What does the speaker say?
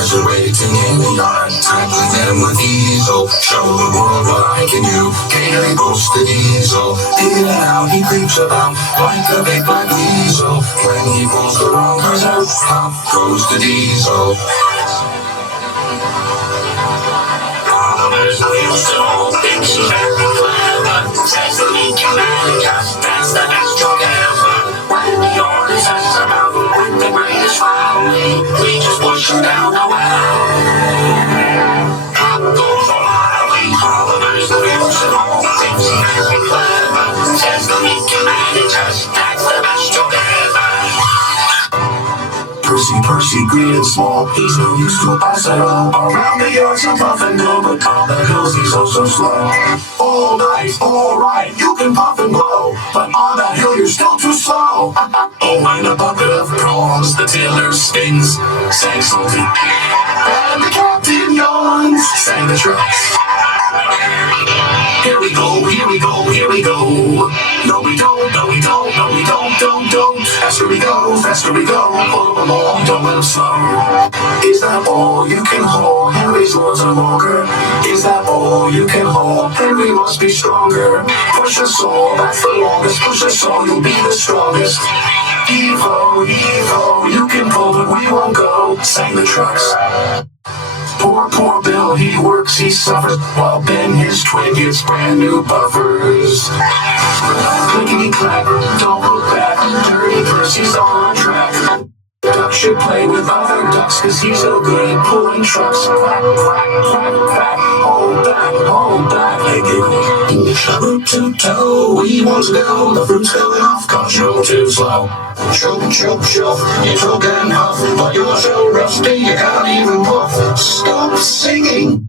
cars are waiting in the yard. Tackling them with easel. Show the world what I can do. Gaily boast the diesel. In and out he creeps about like a big black weasel. When he pulls the wrong cars out, out goes the diesel. There's no use to all things she's very clever. Says the lead manager, that's the best job ever. When the orders has come out, with the greatest family, we just push her down the well. Up goes the lottery, Oliver's the use to all things she's very clever. Says the lead manager, that's the best job ever. Percy, green and small, he's no use to us at all. Around the yards he'll puff and go, but on the hills he's oh so slow. All night, alright, you can puff and blow, but on that hill you're still too slow. Oh, and a bucket of prawns, the tailor spins, sang salty, and the captain yawns, sang the trucks. Here we go, here we go, here we go. No we don't, no we don't, no we don't. Faster we go, pull them along, don't let them slow. Is that all you can hold? Henry's words are longer. Is that all you can hold? Henry must be stronger. Push us all, that's the longest. Push us all, you'll be the strongest. Evo, you can pull but we won't go, sang the trucks. Poor Bill, he works, he suffers, while Ben, his twin, gets brand new buffers. Clickety clack, don't look back, dirty Percy's on track. Duck should play with other ducks, cause he's so good at pulling trucks. Quack, quack, quack, quack, hold back, hey giggle. Root to toe, we want to go, the fruit's filling off, cause you're too slow. Choke, you choke and huff, but you're so rusty you can't even puff. Stop singing.